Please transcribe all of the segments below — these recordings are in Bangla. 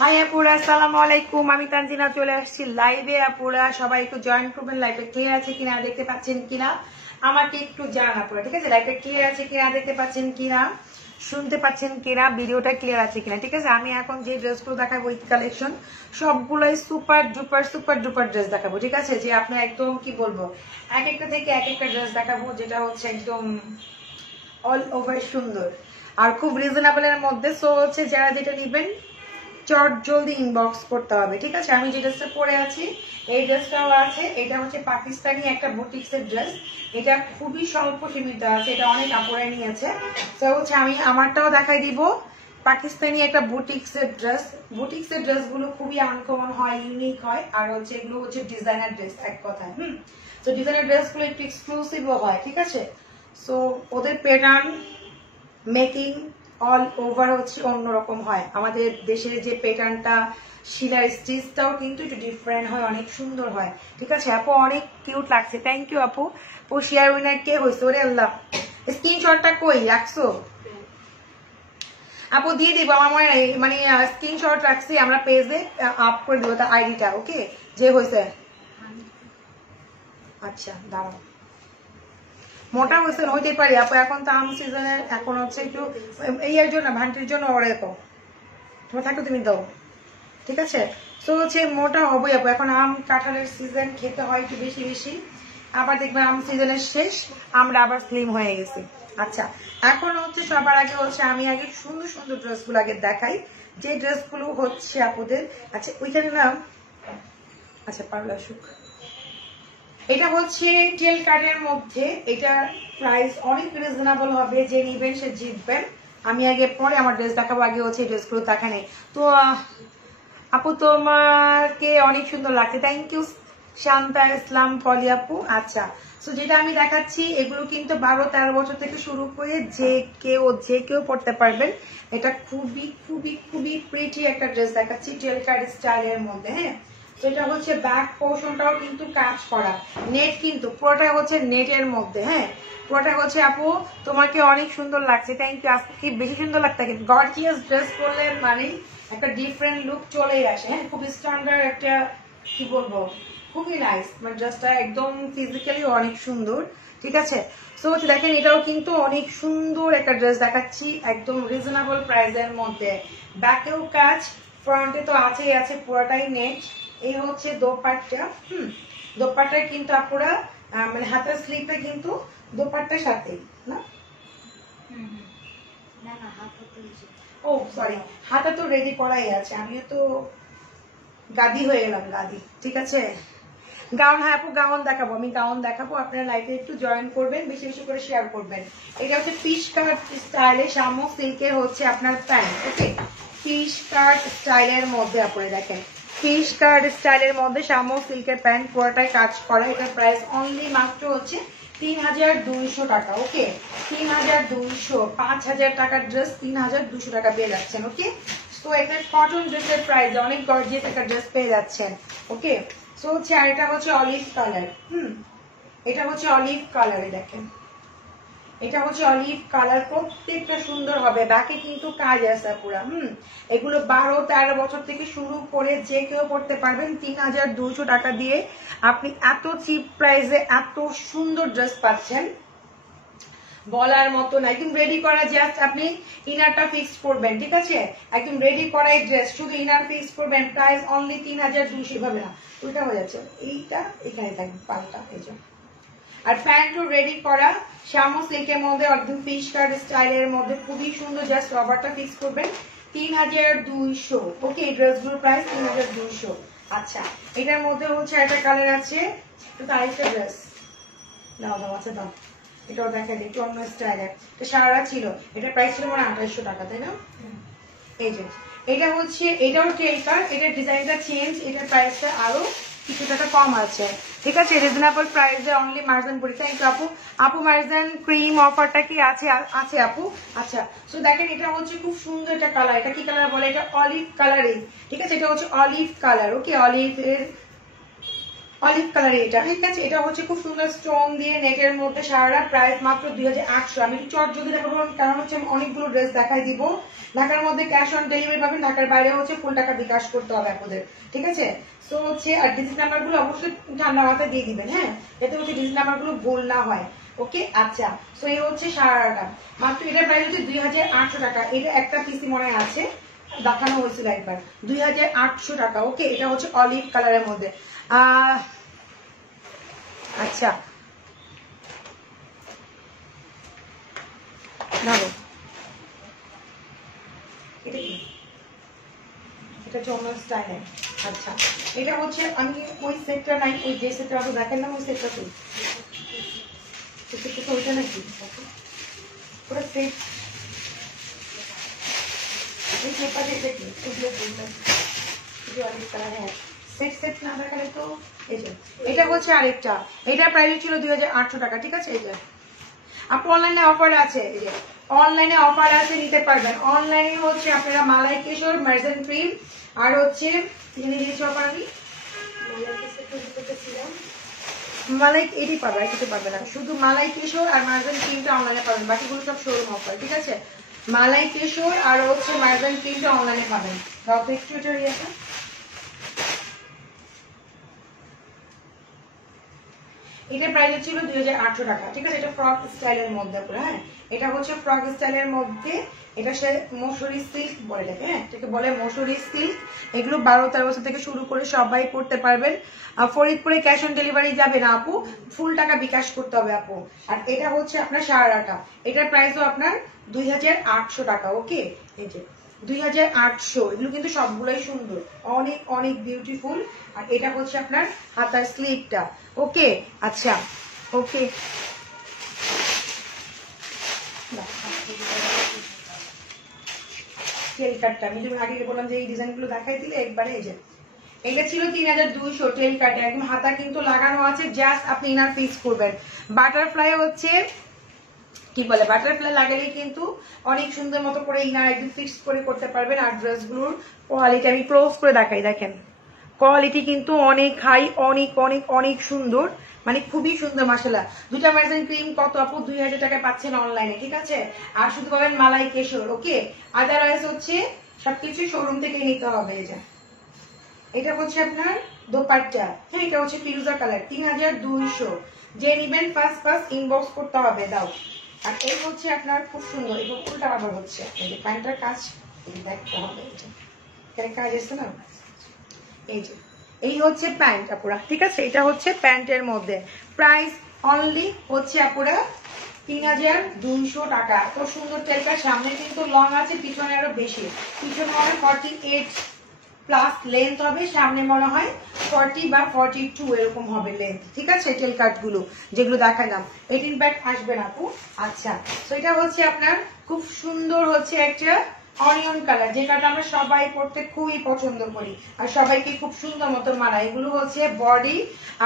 হাই আপুরা, আসসালামু আলাইকুম। আমি তানজিনা চলে আসছি লাইভে। আপুরা সবাই একটু জয়েন করবেন। লাইভে ক্লিয়ার আছে কিনা, দেখতে পাচ্ছেন কিনা আমাকে একটু জানান আপুরা, ঠিক আছে? লাইভে ক্লিয়ার আছে কিনা, দেখতে পাচ্ছেন কিনা, শুনতে পাচ্ছেন কিনা, ভিডিওটা ক্লিয়ার আছে কিনা, ঠিক আছে? আমি এখন যে ড্রেসগুলো দেখাবো ঈদ কালেকশন সবগুলোই সুপার ডুপার ড্রেস দেখাবো, ঠিক আছে? যে আপনি একদম কি বলবো, এক একটা থেকে এক একটা ড্রেস দেখাবো, যেটা হচ্ছে একদম অল ওভার সুন্দর আর খুব রিজনেবল এর মধ্যে। সো হচ্ছে যারা যেটা নিবেন চট জলদি ইনবক্স করতে হবে, ঠিক আছে? আমি যে ড্রেসটা পরে আছি এই ড্রেসটাও আছে। এটা হচ্ছে পাকিস্তানি একটা বুটিক্সের ড্রেস। এটা খুবই স্বল্প সীমিত আছে, এটা অনেক আপুরাই নিয়েছে। তো হচ্ছে আমি আমারটাও দেখাই দিব। পাকিস্তানি একটা বুটিক্সের ড্রেস। বুটিক্সের ড্রেসগুলো খুবই আনকমন হয়, ইউনিক হয়, আর হচ্ছে এগুলো হচ্ছে ডিজাইনার ড্রেস এক কথায়। তো ডিজাইনার ড্রেসগুলো একটু এক্সক্লুসিভও হয়, ঠিক আছে? সো ওদের প্যাটার্ন মেকিং অল ওভার হচ্ছে অন্যরকম হয়। আমাদের দেশের যে প্যাটার্নটা শিলার স্টিচটাও কিন্তু একটু ডিফারেন্ট হয়, অনেক সুন্দর হয়, ঠিক আছে? আপু অনেক কিউট লাগছে, থ্যাংক ইউ আপু। শেয়ার উইনার কে হয়েছে? ওরে আল্লাহ, স্ক্রিনশটটা কই রাখছো আপু? দিয়ে দিব আমার মনে নাই, মানে স্ক্রিনশট রাখছি আমরা পেজে আপ করে দিব তার আইডিটা, ওকে? যে হয়েছে আচ্ছা দাঁড়াও, মোটা হয়েছে হইতে পারি আপু, এখন তো আম সিজনের, এখন হচ্ছে একটু এই জন্য ভান্টির জন্য ওরে তো তোমার থাকলে তুমি দাও, ঠিক আছে? তো হচ্ছে মোটা হবই আপু, এখন আম কাঁঠালের সিজন, খেতে হয় একটু বেশি বেশি। আবার দেখবেন আম সিজনের শেষ, আমরা আবার স্লিম হয়ে গেছি। আচ্ছা, এখন হচ্ছে সবার আগে হচ্ছে আমি আগে সুন্দর সুন্দর ড্রেসগুলো আগে দেখাই, যে ড্রেসগুলো হচ্ছে আপুদের। আচ্ছা ওইখানে না, আচ্ছা পারলা সুখ, এটা হচ্ছে টেল কার্ডের মধ্যে। এটা প্রাইস অনেক রিজনেবল হবে, যে নিবেন সে জিতবেন। আমি আগে পরে আমার ড্রেস দেখাবো, আগে হচ্ছে এই ড্রেসগুলো দেখা নেই। তো আপু তোমাকে অনেক সুন্দর লাগছে, থ্যাংক ইউ শান্তা ইসলাম পলি আপু। আচ্ছা, তো যেটা আমি দেখাচ্ছি এগুলো কিন্তু 12-13 বছর থেকে শুরু করে যে কেউ পড়তে পারবেন। এটা খুবই খুবই খুবই প্রিটি একটা ড্রেস দেখাচ্ছি টেল কার্ড স্টাইলের মধ্যে। হ্যাঁ, তো এটা হচ্ছে ব্যাক পোর্শনটাও কিন্তু কাজ করা, নেট কিন্তু পুরোটা হচ্ছে নেটের মধ্যে। হ্যাঁ, পুরোটা হচ্ছে আপু তোমাকে অনেক সুন্দর লাগছে, থ্যাংক ইউ। আজকে বেশি সুন্দর লাগছে, গর্জিয়াস ড্রেস পরলে মানে একটা ডিফারেন্ট লুক চলেই আসে। হ্যাঁ, খুব স্ট্যান্ডার্ড একটা, কি বলবো, খুবই নাইস, মানে ড্রেসটা একদম ফিজিক্যালি অনেক সুন্দর, ঠিক আছে? সো হচ্ছে দেখেন এটাও কিন্তু অনেক সুন্দর একটা ড্রেস দেখাচ্ছি একদম রিজনেবল প্রাইসের মধ্যে। ব্যাকেও কাজ, ফ্রন্টে তো আছেই আছে, পুরোটাই নেট। এই হচ্ছে দোপাট্টা। দোপাট্টা কিন্তু আপুরা মানে হাতের স্লিপে কিন্তু দোপাট্টার সাথে না, ও সরি, হাতে তো রেডি করাই আছে, আমিও তো গাদি হয়ে গেলাম, গাদি, ঠিক আছে? গাউন, হ্যাঁ আপু গাউন দেখাবো, আমি গাউন দেখাবো। আপনারা লাইভে একটু জয়েন করবেন, বেশি বেশি করে শেয়ার করবেন। এটা হচ্ছে ফিশ কাট স্টাইলে শামুক সিল্কের হচ্ছে আপনার প্যান্ট, ওকে? ফিশ কাট স্টাইলের মধ্যে আপনারা দেখেন, ফিশ কাট স্টাইলের মধ্যে শামুক সিল্কের প্যান্ট, পুরোটাই কাজ করা। এটার প্রাইস অনলি মাত্র হচ্ছে 3200 টাকা, ওকে? 3200, 5000 টাকার ড্রেস 3200 টাকা পেয়ে যাচ্ছেন, ওকে? তো এটা কটন ড্রেসের প্রাইস, অনেক গর্জিয়াস একটা ড্রেস পেয়ে যাচ্ছেন, ওকে? সো হচ্ছে আর এটা হচ্ছে অলিভ কালার। এটা হচ্ছে অলিভ কালারে, দেখেন এটা হচ্ছে অলিভ কালার, প্রত্যেকটা সুন্দর হবে। ব্যাকে কিন্তু কাজ আছে পুরা। এগুলো 12-13 বছর থেকে শুরু করে যে কেউ পড়তে পারবেন। 3200 টাকা দিয়ে আপনি এত চিপ প্রাইসে এত সুন্দর ড্রেস পাচ্ছেন, বলার মতো না। একদম রেডি করা, জাস্ট আপনি ইনারটা ফিক্স করবেন, ঠিক আছে? একদম রেডি করা এই ড্রেস, শুধু ইনার ফিক্স করবেন, প্রাইস অনলি 3200। ভাবে না, ওইটা হয়ে যাচ্ছে, এইটা এখানে থাকবে পাল্টা, এই যে। আর প্যান্টও রেডি করা শামু সিল্কের মধ্যে, একদম ফিশ কাট স্টাইলের মধ্যে, খুবই সুন্দর। জাস্ট রবারটা ফিক্স করবেন, 3200, ওকে? এই ড্রেসগুলোর প্রাইস 3200। আচ্ছা, এটার মধ্যে হচ্ছে একটা কালার আছে, তো আরেকটা ড্রেস দাও দাও, আচ্ছা দাও, এটাও দেখা যায় একটু অন্য স্টাইলের। এটা সারা ছিল, এটা প্রাইস ছিল মানে 2800 টাকা, তাই না? এই যে এটা হচ্ছে, এটাও টেলকার, এটার ডিজাইনটা চেঞ্জ, এটার প্রাইসটা আরো কিছু টাকা কম আছে, ঠিক আছে? রিজনেবল প্রাইসে অনলি মার্জান পড়ি। থ্যাংক ইউ আপু। আপু মার্জান ক্রিম অফারটা কি আছে? আছে আপু। আচ্ছা, তো দেখেন এটা হচ্ছে খুব সুন্দর একটা কালার। এটা কি কালার বলে? এটা অলিভ কালারই, ঠিক আছে? এটা হচ্ছে অলিভ কালার, ওকে? অলিভের অলিভ কালার এটা, ঠিক আছে। এটা হচ্ছে খুব সুন্দর স্টোন দিয়ে নেটের মধ্যে সারারা, প্রাইস মাত্র 2800। আমি একটু চট যদি দেখাবো, কারণ হচ্ছে আমি অনেকগুলো ড্রেস দেখাই দিব। ঢাকার মধ্যে ক্যাশ অন ডেলিভারি পাবেন, ঢাকার বাইরে হচ্ছে ফুল টাকা বিকাশ করতে হবে আপনাদের, ঠিক আছে। তো হচ্ছে আর ডিজিট নাম্বার গুলো অবশ্যই ঠান্ডা মাথায় দিয়ে দিবেন, হ্যাঁ, যাতে হচ্ছে ডিজিট নাম্বার গুলো ভুল না হয়। ওকে, আচ্ছা। তো এই হচ্ছে সারারাটা, মাত্র এটার প্রাইস হচ্ছে 2800 টাকা। এটা একটা পিসি মনে আছে, দেখানো হয়েছিল একবার, 2800 টাকা। ওকে, এটা হচ্ছে অলিভ কালারের মধ্যে। আচ্ছা, ধরো এটা কি, এটা হচ্ছে অন্য স্টাইলে। আচ্ছা, এটা হচ্ছে আমি ওই সেটটা নাই, ওই যে সেটটা আপনি দেখেন না, ওই সেটটা কি ওইটা নাকি ওটা সেট, ওই সেটটা এটা কি অলিভ কালার, হ্যাঁ সেট সেট না দেখালে তো। এটা হচ্ছে আরেকটা, এটার প্রাইস ছিল 2800 টাকা, ঠিক আছে। এটা আপু অনলাইনে অফার আছে, এই যে অনলাইনে অফার আছে, নিতে পারবেন। অনলাইনে হচ্ছে আপনারা মালাই কেশর, মার্জেন ক্রিম, আর হচ্ছে মালাই এটি পাবে, আর কিছু পাবে না, শুধু মালাই কেশর আর মার্জেন ক্রিমটা অনলাইনে পাবেন, বাকিগুলো সব শোরুম অফার, ঠিক আছে। মালাই কেশর আর হচ্ছে মার্জেন ক্রিমটা অনলাইনে পাবেন। এটা প্রাইস ছিল 2800 টাকা, ঠিক আছে। এটা ফ্রক স্টাইলের মধ্যে, হ্যাঁ এটা হচ্ছে ফ্রক স্টাইলের মধ্যে। এটা সে মসুরি সিল্ক বলে থাকে, হ্যাঁ এটাকে বলে মসুরি সিল্ক। এগুলো 12-13 বছর থেকে শুরু করে সবাই পড়তে পারবেন। ফরিদপুরে ক্যাশ অন ডেলিভারি যাবে না আপু, ফুল টাকা বিকাশ করতে হবে আপু। আর এটা হচ্ছে আপনার সারারাটা, এটার প্রাইসও আপনার 2800 টাকা। ওকে, এই যে 2800, এগুলো কিন্তু সবগুলোই সুন্দর, অনেক অনেক বিউটিফুল। আর এটা হচ্ছে আপনার হাতার স্লিভটা। ওকে, আচ্ছা, ওকে টেল কাটটা আমি যেমন আগে বললাম যে এই ডিজাইনগুলো দেখাই দিলে একবারে। এই যে এটা ছিল 3200 টেল কাট, একদম হাতা কিন্তু লাগানো আছে, জাস্ট আপনি ইনার পিস করবেন। বাটারফ্লাই হচ্ছে কি বলে, বাটারফ্লাই লাগালেই কিন্তু অনেক সুন্দর মতো করে ইনার একদম ফিক্স করে করতে পারবেন। আর ড্রেসগুলোর কোয়ালিটি আমি ক্লোজ করে দেখাই, দেখেন কোয়ালিটি কিন্তু অনেক হাই, অনেক অনেক অনেক সুন্দর, মানে খুবই সুন্দর মাশাআল্লাহ। দুটা মার্জেন ক্রিম কত আপু, 2000 টাকায় পাচ্ছেন অনলাইনে, ঠিক আছে। আর শুধু পাবেন মালাই কেশর। ওকে, আদারওয়াইজ হচ্ছে সবকিছু শোরুম থেকে নিতে হবে। এটা হচ্ছে আপনার দোপাট্টা, হ্যাঁ এটা হচ্ছে ফিরোজা কালার, 3200। যে নিবেন ফার্স্ট ফার্স্ট ইনবক্স করতে হবে, দাও। আর এই হচ্ছে আপনার খুব সুন্দর, এবং উল্টা আবার হচ্ছে এই যে প্যান্টের কাজ দেখতে হবে, এখানে কাজ এসছে না। এই যে এই হচ্ছে প্যান্ট আপুরা, ঠিক আছে। এটা হচ্ছে প্যান্টের মধ্যে, প্রাইস অনলি হচ্ছে আপুরা 3200 টাকা। তো সুন্দর টেলটা, সামনে কিন্তু লং আছে, পিছনে আরো বেশি, পিছনে হবে 48 প্লাস লেন্থ হবে, সামনে মনে হয় 40 বা 42 এরকম হবে লেন্থ, ঠিক আছে। টেল কাট গুলো যেগুলো দেখালাম 18 ব্যাক আসবে না আপু। আচ্ছা, তো এটা হচ্ছে আপনার খুব সুন্দর হচ্ছে একটা অনিয়ন কালার, যে কালারটা আমরা সবাই পড়তে খুবই পছন্দ করি আর সবাইকে খুব সুন্দর মতো মানায়। এগুলো হচ্ছে বডি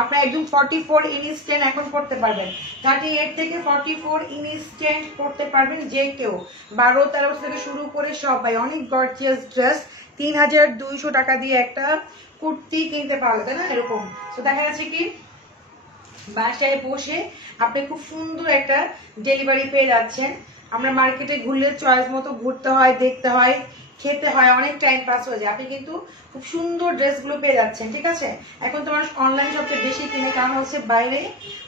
আপনার একদম 44 ইনস্ট্যান্ট এখন পড়তে পারবেন, 38 থেকে 44 ইনস্ট্যান্ট পড়তে পারবেন যে কেউ, 12-13 বছর থেকে শুরু করে সবাই। অনেক গর্জিয়াস ড্রেস, 3200 টাকা দিয়ে একটা কুর্তি কিনতে পারবে, তাই না, এরকম। তো দেখা যাচ্ছে কি বাসায় বসে আপনি খুব সুন্দর একটা ডেলিভারি পেয়ে যাচ্ছেন। আমরা মার্কেটে ঘুরলে চয়েস মতো ঘুরতে হয়, দেখতে হয়, খেতে হয়, অনেক টাইম পাস হয়ে যায়। আপনি কিন্তু খুব সুন্দর ড্রেসগুলো পেয়ে যাচ্ছেন, ঠিক আছে। এখন তো মানুষ অনলাইন সবচেয়ে বেশি কিনে, কারণ হচ্ছে বাইরে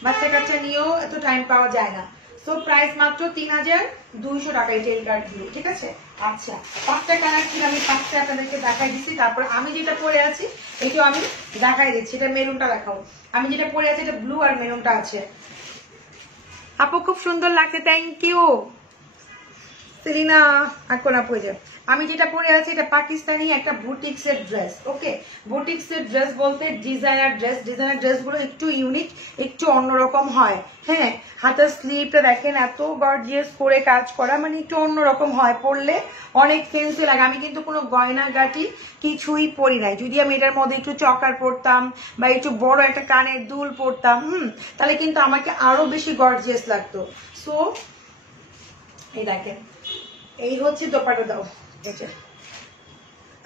বাচ্চা কাচ্চা নিয়েও এত টাইম পাওয়া যায় না। তো প্রাইস মাত্র 3200 টাকা এই টেল কার্ড গুলো, ঠিক আছে। আচ্ছা, 5টা কালার ছিল, আমি 5টা আপনাদেরকে দেখাই দিচ্ছি। তারপর আমি যেটা পরে আছি এটাও আমি দেখাই দিচ্ছি। এটা মেরুনটা দেখাও, আমি যেটা পরে আছি এটা ব্লু আর মেরুনটা আছে। আপু খুব সুন্দর লাগছে, থ্যাংক ইউ সেলিনা আকোনা পরে। আমি যেটা পরে আছি এটা পাকিস্তানি একটা বুটিক্স এর ড্রেস। ওকে, বুটিক্স এর ড্রেস বলতে ডিজাইনার ড্রেস, ডিজাইনার ড্রেস গুলো একটু ইউনিক, একটু অন্যরকম হয়, হ্যাঁ। হাতের স্লিভটা দেখেন এত গর্জিয়াস করে কাজ করা, মানে একটু অন্যরকম হয়, পরলে অনেক ফেন্সি লাগে। আমি কিন্তু কোনো গয়না গাটি কিছুই পরি নাই, যদি আমি এটার মধ্যে একটু চকার পরতাম বা একটু বড় একটা কানের দুল পরতাম, তাহলে কিন্তু আমাকে আরো বেশি গর্জিয়াস লাগতো। সো এই দেখেন, এই হচ্ছে দোপাট্টা, দাও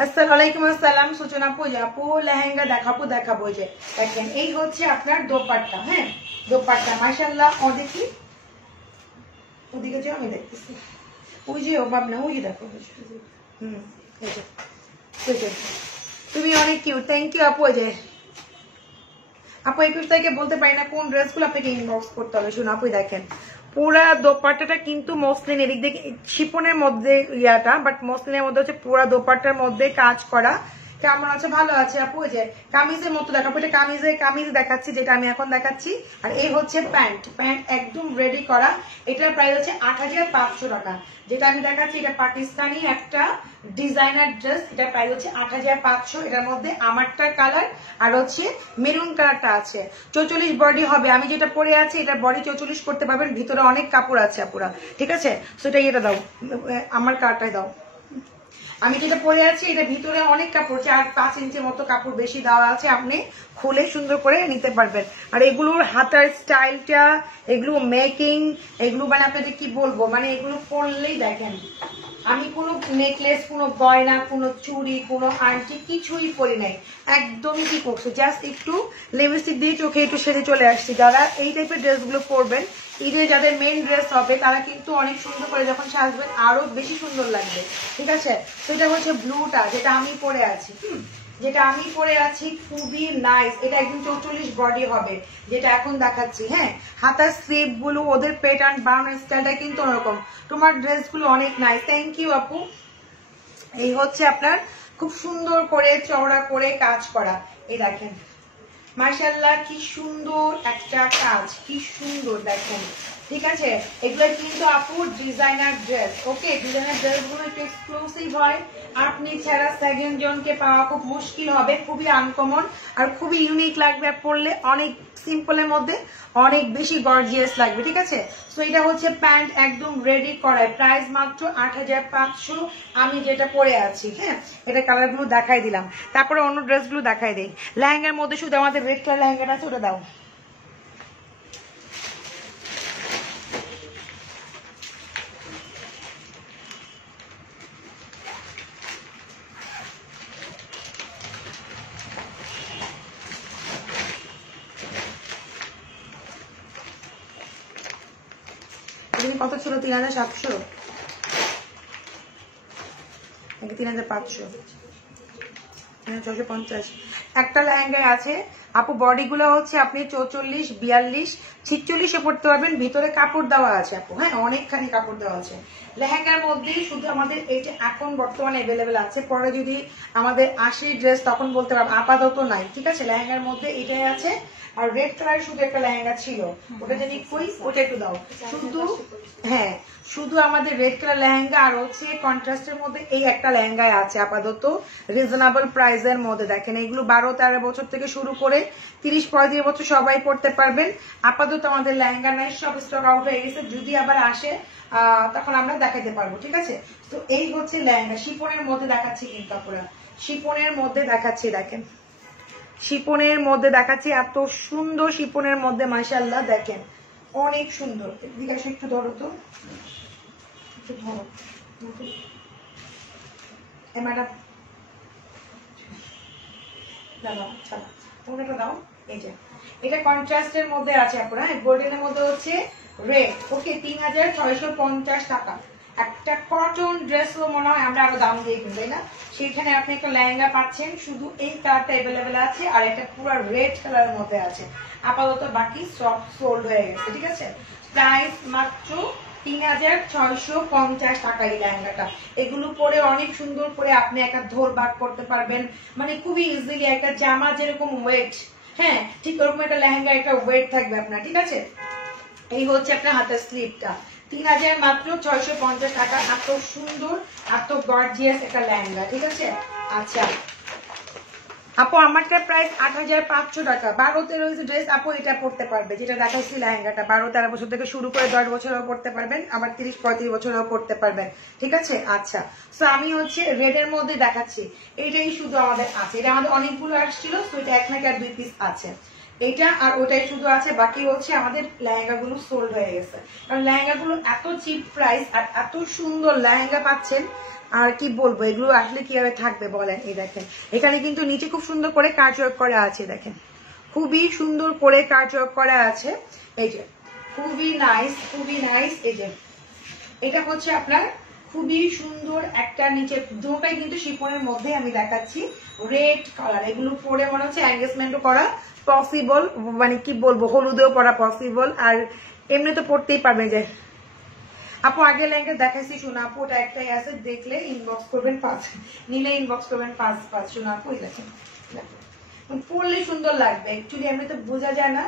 আসসালামাইকুম আসসালাম সূচনা পূজা আপু লেহেঙ্গা দেখাবো যে দেখেন এই হচ্ছে আপনার দোপাট্টা। হ্যাঁ দোপাট্টা মাশাআল্লাহ দেখি ওদিকে যে আমি দেখতেছি ওই যে ও বাবনা ওই যে দেখো এই যে তুমি অনেক কিউট। থ্যাংক ইউ আপু। যে আপু 21 তারিখে বলতে পারি না কোন ড্রেসগুলো আপনাকে ইনবক্স করতে হবে। শুনুন আপু দেখেন পুরা দোপাট্টাটা কিন্তু মসলিন, এদিক দিয়ে শিপনের মধ্যে ইয়াটা, বাট মসলিনের মধ্যে হচ্ছে পুরা দোপাট্টার মধ্যে কাজ করা। কেমন আছে? ভালো আছে আপু। যে কামিজের মতো দেখাবো, এটা কামিজ দেখাচ্ছি যেটা আমি এখন দেখাচ্ছি। আর এই হচ্ছে প্যান্ট একদম রেডি করা। এটার প্রাইস হচ্ছে 8500 টাকা। যেটা আমি দেখাচ্ছি এটা পাকিস্তানি একটা ডিজাইনার ড্রেস, এটা প্রাইস হচ্ছে 8500। এটার মধ্যে আমারটা কালার আর হচ্ছে মেরুন কালারটা আছে। 44 বডি হবে। আমি যেটা পরে আছি এটা বডি 44 করতে পারবেন, ভিতরে অনেক কাপড় আছে আপুরা, ঠিক আছে? সেটা এটা দাও, আমার কালারটাই দাও। আমি যেটা পরে আছি এটা ভিতরে অনেক কাপড়, 4-5 ইঞ্চির মতো কাপড় বেশি দেওয়া আছে, আপনি খুলে সুন্দর করে নিতে পারবেন। আর এগুলোর হাতার স্টাইলটা, এগুলো মেকিং, এগুলো মানে আপনাদের কি বলবো, মানে এগুলো পরলেই দেখেন আমি কোনো নেকলেস, কোনো গয়না, কোনো চুড়ি, কোনো আংটি কিছুই পরি নাই, একদমই কি করছে জাস্ট একটু লিপস্টিক দিয়ে চোখে একটু সেরে চলে আসছি। যারা এই টাইপের ড্রেসগুলো পরবেন, ঈদে যাদের মেন ড্রেস হবে তারা কিন্তু অনেক সুন্দর করে যখন সাজবেন আরো বেশি সুন্দর লাগবে, ঠিক আছে? সেটা হচ্ছে ব্লুটা যেটা আমি পরে আছি, খুবই নাইস। এটা একদম 44 বডি হবে যেটা এখন দেখাচ্ছি। হ্যাঁ হাতার স্লিপ গুলো, ওদের প্যাটার্ন বানানো স্টাইলটা কিন্তু অন্যরকম। তোমার ড্রেসগুলো অনেক নাইস। থ্যাংক ইউ আপু। এই হচ্ছে আপনার খুব সুন্দর করে চওড়া করে কাজ করা। এই দেখেন মাশাআল্লাহ কি সুন্দর একটা কাজ, কি সুন্দর দেখেন, ঠিক আছে? এগুলো কিন্তু আপু ডিজাইনার ড্রেস। ওকে, ডিজাইনার ড্রেসগুলো একটু এক্সক্লুসিভ হয়, আপনি ছাড়া সেকেন্ড জনকে পাওয়া খুব মুশকিল হবে, খুবই আনকমন আর খুবই ইউনিক লাগবে পরলে, অনেক সিম্পলের মধ্যে অনেক বেশি গর্জিয়াস লাগবে, ঠিক আছে? সো এটা হচ্ছে প্যান্ট একদম রেডি করায়, প্রাইস মাত্র 8500। আমি যেটা পরে আছি, হ্যাঁ এটা কালারগুলো দেখাই দিলাম, তারপরে অন্য ড্রেসগুলো দেখাই দিই। লেহেঙ্গার মধ্যে শুধু আমাদের রেড কালার লেহেঙ্গাটা আছে, ওটা দাও। কত ছিল? 3700 নাকি 3500? 650। একটা লেহেঙ্গায় আছে আপু, বডি গুলো হচ্ছে আপনি 44, 42, 46-এ পড়তে পারবেন, ভিতরে কাপড় দেওয়া আছে আপু। হ্যাঁ অনেকখানি কাপড় দেওয়া আছে লেহেঙ্গার মধ্যে। শুধু আমাদের এইটা এখন বর্তমানে অ্যাভেলেবেল আছে, পরে যদি আমাদের 80 ড্রেস তখন বলতে পারবো, আপাতত নাই, ঠিক আছে? লেহেঙ্গার মধ্যে এটাই আছে। আর রেড কালার শুধু একটা লেহেঙ্গা ছিল, ওটা যদি কই ওটা একটু দাও শুধু। হ্যাঁ শুধু আমাদের রেড কালার লেহেঙ্গা আর হচ্ছে কন্ট্রাস্টের মধ্যে এই একটা লেহেঙ্গায় আছে আপাতত, রিজনেবল প্রাইসের মধ্যে। দেখেন এগুলো 12-13 বছর থেকে শুরু করে 30-35 বছর সবাই পড়তে পারবেন। আপাতত আমাদের লেহেঙ্গা নাই, সব স্টক আউট হয়ে গেছে, যদি আবার আসে তখন আমরা দেখাতে পারবো, ঠিক আছে? তো এই হচ্ছে লেহেঙ্গা, শিপনের মধ্যে দেখাচ্ছি কিন্তু আপনারা, শিপনের মধ্যে দেখাচ্ছি, দেখেন শিপনের মধ্যে দেখাচ্ছি, এত সুন্দর শিপনের মধ্যে মাশাআল্লাহ দেখেন অনেক সুন্দর। বিকাশ একটু ধরো তো, একটু ধরো ম্যাডাম, দাও। এই যে এটা কন্ট্রাস্টের মধ্যে আছে আপনারা, গোল্ডেনের মধ্যে হচ্ছে রেড। ওকে, 3650 টাকা। একটা কটন ড্রেসও মনে হয় আমরা আরো দাম দিয়ে কিনবো, তাই না? সেখানে আপনি একটা লেহেঙ্গা পাচ্ছেন, শুধু এই কালারটা অ্যাভেলেবেল আছে আর একটা পুরো রেড কালারের মধ্যে আছে। আপাতত বাকি সব সোল্ড হয়ে গেছে, ঠিক আছে? প্রাইস মাত্র 3650 টাকা এই লেহেঙ্গাটা। এগুলো পরে অনেক সুন্দর করে আপনি একটা ধোল বাগ করতে পারবেন, মানে খুবই ইজিলি। একটা জামা যেরকম ওয়েট, হ্যাঁ ঠিক ওরকম একটা লেহেঙ্গা একটা ওয়েট থাকবে আপনার, ঠিক আছে? এই হচ্ছে আপনার হাতের স্লিপটা, 3650 টাকা। এত সুন্দর এত গর্জিয়াস একটা লেহেঙ্গা, ঠিক আছে? আচ্ছা আপু আমারটা প্রাইস 8500 টাকা। 12-13 ড্রেস আপু এটা পড়তে পারবে, যেটা দেখাচ্ছি লেহেঙ্গাটা 12-13 বছর থেকে শুরু করে 10 বছরেও পড়তে পারবেন, আবার 30-35 বছরেও পড়তে পারবেন, ঠিক আছে? আচ্ছা সো আমি হচ্ছে রেড এর মধ্যে দেখাচ্ছি, এইটাই শুধু আমাদের আছে, এটা আমাদের অনেকগুলো আসছিল, তো এটা এক নাকি আর 2 পিস আছে। এইটা আর ওটাই শুধু আছে, বাকি হচ্ছে আমাদের লেহেঙ্গা গুলো সোল্ড হয়ে গেছে। কারণ লেহেঙ্গা গুলো এত চিপ প্রাইস আর এত সুন্দর লেহেঙ্গা পাচ্ছেন, আর কি বলবো, এগুলো আসলে কিভাবে থাকবে বলেন। এই দেখেন এখানে কিন্তু নিচে খুব সুন্দর করে কাজ ওয়ার্ক করা আছে, দেখেন খুবই সুন্দর করে কাজ ওয়ার্ক করা আছে। এই যে খুবই নাইস, খুবই নাইস। এই যে এটা হচ্ছে আপনার খুবই সুন্দর একটা নিচে, দুটোটাই কিন্তু শিফনের মধ্যে আমি দেখাচ্ছি, রেড কালার। এগুলো পরে মনে হচ্ছে এঙ্গেজমেন্টও করা পসিবল, মানে কি বলবো, হলুদেও পরা পসিবল, আর এমনি তো পড়তেই পারবেন। যে আপু আগে লেহেঙ্গা দেখাইছি শোনা আপু, ওটা একটাই আছে, দেখলে ইনবক্স করবেন 5, নিলে ইনবক্স করবেন 5 শোনা আপু। এই দেখেন পরলে সুন্দর লাগবে, অ্যাকচুয়ালি এমনি তো বোঝা যায় না।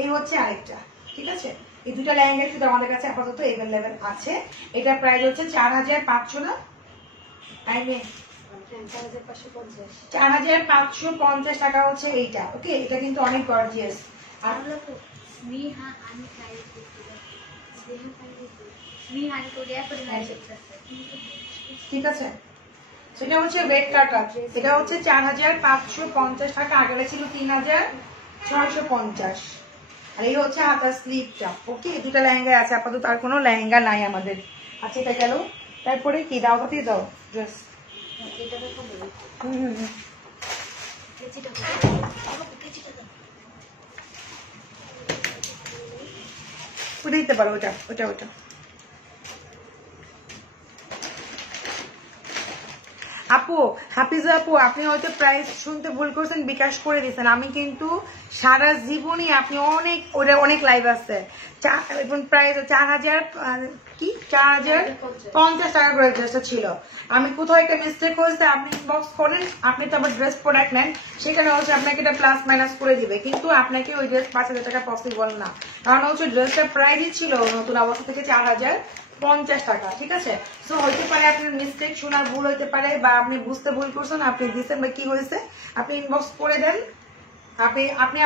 এই হচ্ছে আরেকটা, ঠিক আছে। এই দুটা লেহেঙ্গা শুধু আমাদের কাছে আপাতত এভেলেবেল আছে। এটা প্রাইস হচ্ছে 4500 না, 4550 টাকা হচ্ছে এইটা। ওকে, এটা কিন্তু অনেক গর্জিয়াস। আর ঠিক আছে, সেটা হচ্ছে রেড কার্ড। এটা হচ্ছে 4550 টাকা, আগে ছিল 3650। আর এই হচ্ছে হাতার স্লিভটা। ওকে, দুটা লেহেঙ্গা আছে আপাতত, আর কোনো লেহেঙ্গা নাই আমাদের। আচ্ছা এটা গেল, তারপরে কি দাও, কত দাও ড্রেস। ওটা দিতে পারো, ওটা ওটা ওটা। আপু হাফিজা আপু, আপনি হয়তো প্রাইস শুনতে ভুল করছেন, বিকাশ করে দিচ্ছেন। আমি কিন্তু সারা জীবনই, আপনি অনেক ওটা অনেক লাইভ আছে, প্রাইস 4050 টাকা করে ড্রেসটা ছিল। আমি কোথাও একটা মিস্টেক হয়েছে, আপনি ইনবক্স করেন, আপনি তো আবার ড্রেস প্রোডাক্ট নেন, সেখানে হচ্ছে আপনাকে এটা প্লাস মাইনাস করে দিবে, কিন্তু আপনাকে ওই ড্রেস 5000 টাকা পসিবল না। কারণ হচ্ছে ড্রেসটা প্রাইসই ছিল নতুন অবস্থা থেকে 4050 টাকা, ঠিক আছে। সো হইতে পারে আপনার মিস্টেক, শোনার ভুল হইতে পারে, বা আপনি বুঝতে ভুল করছেন, আপনি দিচ্ছেন বা কি হয়েছে, আপনি ইনবক্স করে দেন। আপনি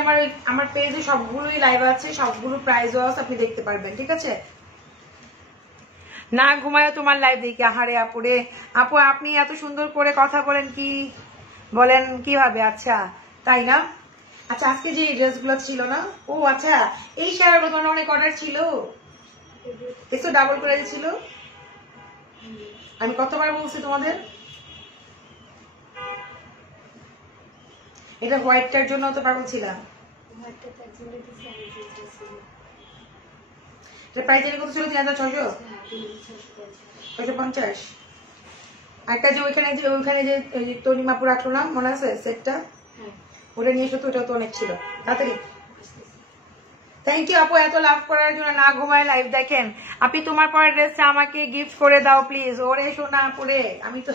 আমার পেজে সবগুলোই লাইভ আছে, সবগুলো প্রাইজও আছে, আপনি দেখতে পারবেন, ঠিক আছে। না ঘুমায় তোমার লাইভ দেখি, আহারে আপুরে। আপু আপনি এত সুন্দর করে কথা বলেন, কি বলেন কিভাবে? আচ্ছা তাই না। আচ্ছা আজকে যে ড্রেসগুলো ছিল না, ও আচ্ছা এই শাড়িগুলো তোমার অনেক অর্ডার ছিল, একটু ডাবল করে দিয়েছিল। আমি কতবার বলছি তোমাদের, এটা হোয়াইটটার জন্য তো পাগল ছিলাম। প্রাইস কত ছিল? 3650। একটা যে ওইখানে যে তনিমাপু রাখলো না, মনে আছে সেটটা, ওটা নিয়ে এসো তো, ওটা তো অনেক ছিল। তাড়াতাড়ি। থ্যাংক ইউ আপু এত লাভ করার জন্য। না ঘুমায় লাইভ দেখেন। আপনি তোমার পরের ড্রেসটা আমাকে গিফট করে দাও প্লিজ। ওরে শোনা পরে আমি তো,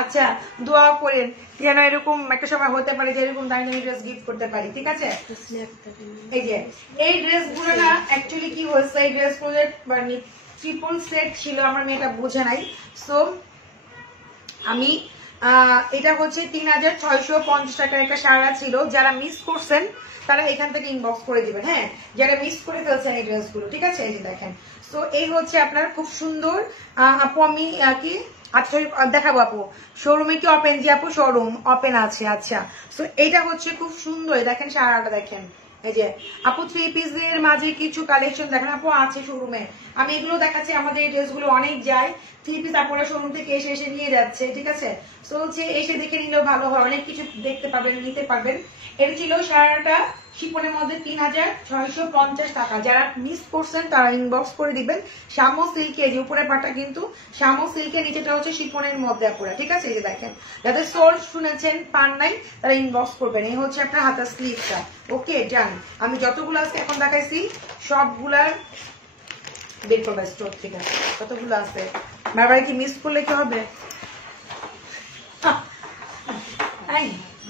আচ্ছা দোয়া করেন যেন এরকম একটা সময় হতে পারে যে এরকম দামি দামি ড্রেস গিফট করতে পারি, ঠিক আছে। এই যে এই ড্রেসগুলো না অ্যাকচুয়ালি কি হয়েছে, এই ড্রেসগুলো মানে ট্রিপল সেট ছিল, আমার মেয়েটা বোঝে নাই। সো আমি এটা হচ্ছে 3650 টাকার একটা সারা ছিল। যারা মিস করছেন তারা এখান থেকে ইনবক্স করে দিবেন, হ্যাঁ, যারা মিস করে ফেলছেন এই ড্রেসগুলো, ঠিক আছে। এই যে দেখেন, সো এই হচ্ছে আপনার খুব সুন্দর। আপু আমি কি আচ্ছা দেখাবো আপু, শোরুমে কি ওপেন? যে আপু শোরুম ওপেন আছে। আচ্ছা, সো এইটা হচ্ছে খুব সুন্দর, দেখেন সারাটা দেখেন। এই যে আপু 3 পিসের মাঝে কিছু কালেকশন দেখেন আপু আছে শোরুমে। আমি এগুলো দেখাচ্ছি, আমাদের এই ড্রেসগুলো অনেক যায়। 3 পিস আপনারা শোরুম থেকে এসে নিয়ে যাচ্ছে, ঠিক আছে। সো হচ্ছে এসে দেখে নিলেও ভালো হয়, অনেক কিছু দেখতে পাবেন, নিতে পারবেন। এটা ছিল সারাটা শিপনের মধ্যে 3650 টাকা। যারা মিস করছেন তারা ইনবক্স করে দিবেন। শামো সিল্কের যে উপরের পাটা কিন্তু শামো সিল্কের, নিচেটা হচ্ছে শিপনের মধ্যে আপুরা, ঠিক আছে। এই যে দেখেন, যাদের সোল শুনেছেন পান নাই তারা ইনবক্স করবেন। এই হচ্ছে আপনার হাতার স্লিভটা। ওকে ডান। আমি যতগুলো আজকে এখন দেখাইছি সবগুলার বের করবে স্টোর থেকে, কতগুলো আছে। বারবার কি মিস করলে কি হবে?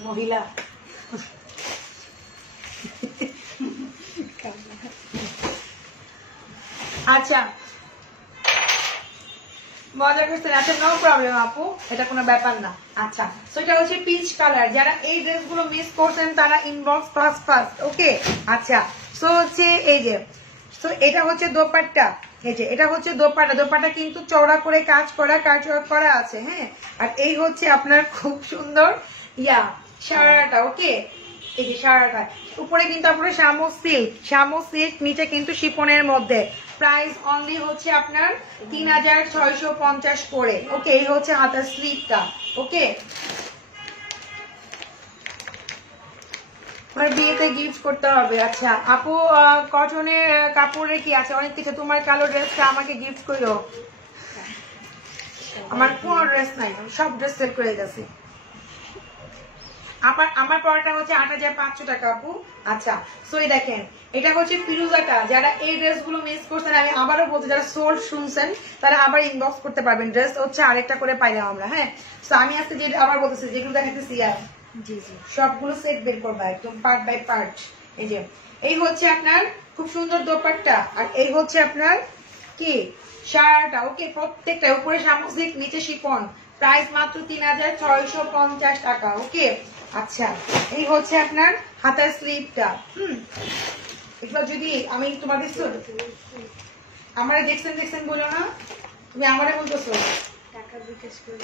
মহিলা আচ্ছা মজা করছেন, আচ্ছা নো প্রবলেম আপু, এটা কোনো ব্যাপার না। আচ্ছা, তো এটা হচ্ছে পিচ কালার। যারা এই ড্রেসগুলো মিস করছেন তারা ইনবক্স ফার্স্ট। ওকে আচ্ছা, সো হচ্ছে এই যে, তো এটা হচ্ছে দোপাট্টা। এই যে এটা হচ্ছে দোপাট্টা, দোপাট্টা কিন্তু চওড়া করে কাজ করা করা আছে। হ্যাঁ, আর এই হচ্ছে আপনার খুব সুন্দর সারাটা। ওকে, এই যে সারাটা উপরে কিন্তু আপনার শ্যামো সিল্ক, নিচে কিন্তু শিপনের মধ্যে। প্রাইস অনলি হচ্ছে আপনার 3650 করে। ওকে, এই হচ্ছে হাতার স্লিভটা। ওকে, বিয়েতে গিফট করতে হবে। আচ্ছা আপু, কটনের কাপড়ের কি আছে? অনেক কিছু। তোমার কালো ড্রেসটা আমাকে গিফট করো। আমার কোনো ড্রেস নাই, সব ড্রেস সেল করে গেছি। আমার পড়াটা হচ্ছে 8500 টাকা আপু। আচ্ছা, সো এই দেখেন এটা হচ্ছে ফিরোজাটা। যারা এই ড্রেসগুলো মিস করছেন, আমি আবারও বলছি, যারা সোল শুনছেন তারা আবার ইনবক্স করতে পারবেন। ড্রেস হচ্ছে আরেকটা করে পাইলাম আমরা। হ্যাঁ, তো আমি আজকে যে আবার বলতেছি যেগুলো দেখাইতেছি জি জি সবগুলো সেট বের করবা একদম পার্ট বাই পার্ট। এই যে এই হচ্ছে আপনার খুব সুন্দর দোপাট্টা, আর এই হচ্ছে আপনার কি শার্টটা। ওকে, প্রত্যেকটা উপরে সামুদ্রিক, নিচে শিফন। প্রাইস মাত্র 3650 টাকা। ওকে, আচ্ছা এই হচ্ছে আপনার হাতার স্লিভটা। এগুলো যদি আমি তোমাদের আমার দেখছেন বলো না, তুমি আমারে বলতেছো টাকা বিকাশ করে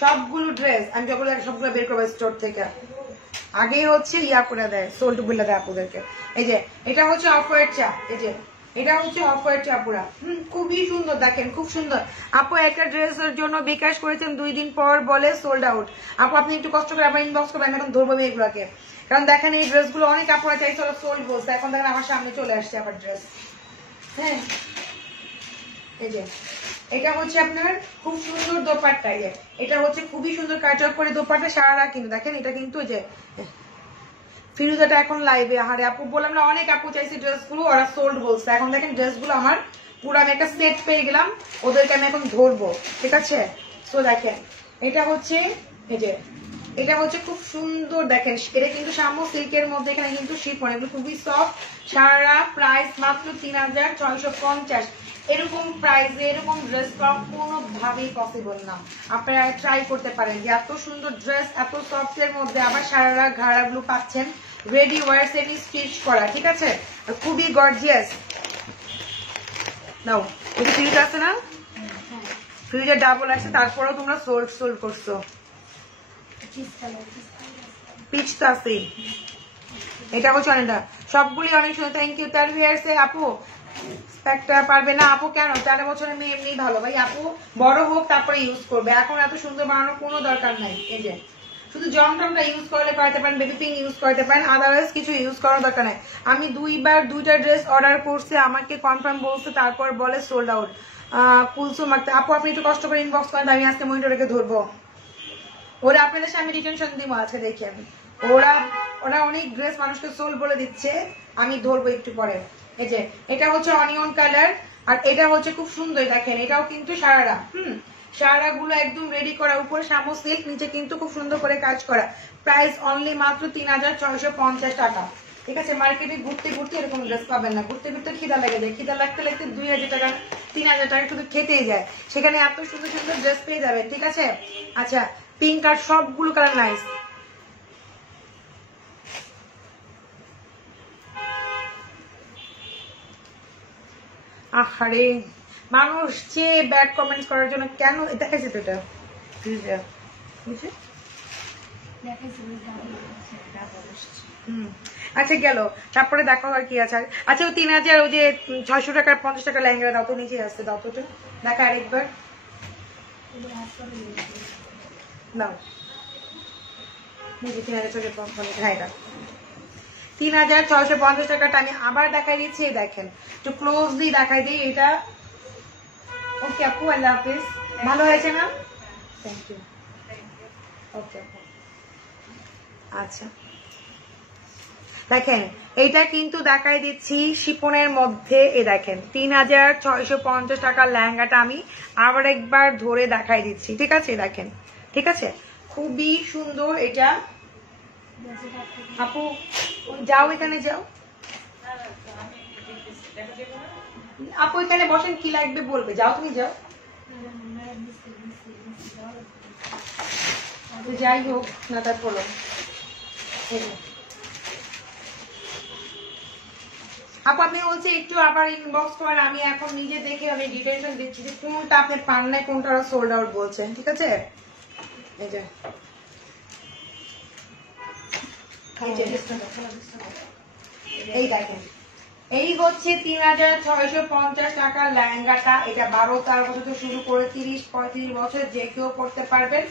সবগুলো ড্রেস আমি যখন সবগুলো বের করবো স্টোর থেকে। আগেই হচ্ছে করে দেয়, সোল্ড বলে দেয় আপুদেরকে। এই যে এটা হচ্ছে অফ হোয়াইট চা। এই যে এটা হচ্ছে অফ হোয়াইট চা পুরা। খুবই সুন্দর, দেখেন খুব সুন্দর। আপু একটা ড্রেসের জন্য বিকাশ করেছেন, 2 দিন পর বলে সোল্ড আউট। আপু আপনি একটু কষ্ট করে আবার ইনবক্স করবেন, এখন ধরবো এগুলোকে। কারণ দেখেন এই ড্রেসগুলো অনেক আপুরা চাইছে সোল্ড বলছে, এখন দেখেন আমার সামনে চলে আসছে আবার ড্রেস। হ্যাঁ, এই যে এটা হচ্ছে আপনার খুব সুন্দর দোপাট্টা। এটা হচ্ছে খুবই সুন্দর কাটওয়ার্ক করে দোপাট্টা সারা। কিন্তু দেখেন এটা কিন্তু যে ফিরোজাটা এখন লাইভে। আরে আপু বললাম না, অনেক আপু চাইছে ড্রেসগুলো, ওরা সোল্ড বলছে। এখন দেখেন ড্রেসগুলো আমার পুরো আমি একটা সেট পেয়ে গেলাম, ওদেরকে আমি এখন ধরবো। ঠিক আছে, তো দেখেন এটা হচ্ছে এই যে এটা হচ্ছে খুব সুন্দর। দেখেন এটা কিন্তু শামু সিল্কের মধ্যে, এখানে কিন্তু শিফন, এগুলো খুবই সফট সারা। প্রাইস মাত্র 3650। এরকম প্রাইসে এরকম ড্রেস পাওয়া কোনোভাবেই পসিবল না। আপনারা ট্রাই করতে পারেন যে এত সুন্দর ড্রেস এত সফট এর মধ্যে আবার সারা ঘাড়াগুলো পাচ্ছেন রেডি ওয়ার সেমি স্টিচ করা। ঠিক আছে, খুবই গর্জিয়াস। নাও এটা ফ্রিজ আছে না, ফ্রিজে ডাবল আছে, তারপরেও তোমরা সোল্ড করছো। পিচ তো আছে, এটা হচ্ছে অনেকটা, সবগুলি অনেক সুন্দর। Thank you. তার ভিয়ার্সে আপু স্প্যাকটা পারবে না আপু, কেন? 13 বছরের মেয়ে এমনি ভালো ভাই। আপু বড় হোক তারপরে ইউজ করবে, এখন এত সুন্দর বানানোর কোনো দরকার নাই। এই যে শুধু জমটমটা ইউজ করলে পারতে পারেন, বেবি পিঙ্ক ইউজ করতে পারেন, আদারওয়াইজ কিছু ইউজ করার দরকার নাই। আমি 2টা ড্রেস অর্ডার করছি, আমাকে কনফার্ম বলছে, তারপর বলে সোল্ড আউট। কুলসুম আক্তার আপু আপনি একটু কষ্ট করে ইনবক্স করেন, আমি আজকে মনিটরকে ধরবো। ওরা আপনাদের সামনে ডিটেনশন দিব আজকে, দেখি আমি। ওরা অনেক ড্রেস মানুষকে সোল্ড বলে দিচ্ছে, আমি ধরবো একটু পরে। এই যে এটা হচ্ছে অনিয়ন কালার, আর এটা হচ্ছে খুব সুন্দর। দেখেন এটাও কিন্তু সারারা। সারা গুলো একদম রেডি করা, উপরে শামু সিল্ক, নিচে কিন্তু খুব সুন্দর করে কাজ করা। প্রাইস অনলি মাত্র 3650 টাকা। ঠিক আছে, মার্কেটে ঘুরতে ঘুরতে এরকম ড্রেস পাবেন না। ঘুরতে ঘুরতে খিদা লেগে যায়, খিদা লাগতে লাগতে 2000 টাকা 3000 টাকা শুধু খেতেই যায়, সেখানে এত সুন্দর সুন্দর ড্রেস পেয়ে যাবেন। ঠিক আছে, আচ্ছা পিঙ্ক আর সবগুলো কালার নাইস। আহারে মানুষ যে ব্যাড কমেন্টস করার জন্য কেন দেখাইছে তো এটা আচ্ছা গেল, তারপরে দেখো আর কি আছে। আচ্ছা 3000 ওই যে 600 টাকার 50 টাকা লেহেঙ্গা দাও তো, নিচে আসছে, দাও তো দেখা আরেকবার দাও। নিচে 3650, হ্যাঁ এটা 3650 টাকাটা আমি আবার দেখাই দিচ্ছি। দেখেন একটু ক্লোজলি দেখাই দিই এটা। ওকে আপু, আল্লাহ হাফিজ, ভালো হয়েছে না? Thank you. ওকে আচ্ছা দেখেন এইটা কিন্তু দেখাই দিচ্ছি শিপনের মধ্যে। এ দেখেন 3650 টাকার লেহেঙ্গাটা আমি আবার একবার ধরে দেখাই দিচ্ছি। ঠিক আছে, দেখেন ঠিক আছে, খুবই সুন্দর এটা। আপু যাও, এখানে যাও আপু, এখানে বসেন, কি লাগবে বলবে, যাও তুমি যাও। যাই হোক না, তারপর আপু আপনি বলছে একটু আবার ইনবক্স করেন, আমি এখন নিজে দেখে আমি ডিটেলশন দিচ্ছি যে কোনটা আপনি পান নাই, কোনটা সোল্ড আউট বলছেন, ঠিক আছে? এই যে এই দেখেন, এই হচ্ছে 3650 টাকার লেহেঙ্গাটা। এটা 12-13 বছর থেকে শুরু করে 30-35 বছর যে কেউ পড়তে পারবেন।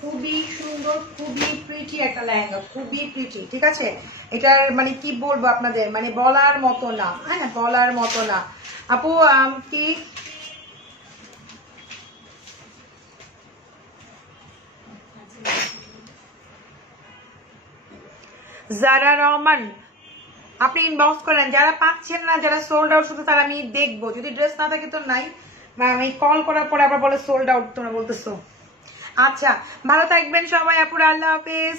খুবই সুন্দর, খুবই প্রিটি একটা লেহেঙ্গা, খুবই প্রিটি, ঠিক আছে? এটার মানে কি বলবো আপনাদের, মানে বলার মতো না, হ্যাঁ বলার মতো না। আপু কি জারা রহমান আপনি ইনবক্স করেন, যারা পাচ্ছেন না, যারা সোল্ড আউট শুধু তারা আমি দেখবো, যদি ড্রেস না থাকে তো নাই, আমি কল করার পরে আবার বলে সোল্ড আউট তোমরা বলতেছো। আচ্ছা ভালো থাকবেন সবাই আপুরা, আল্লাহ হাফেজ।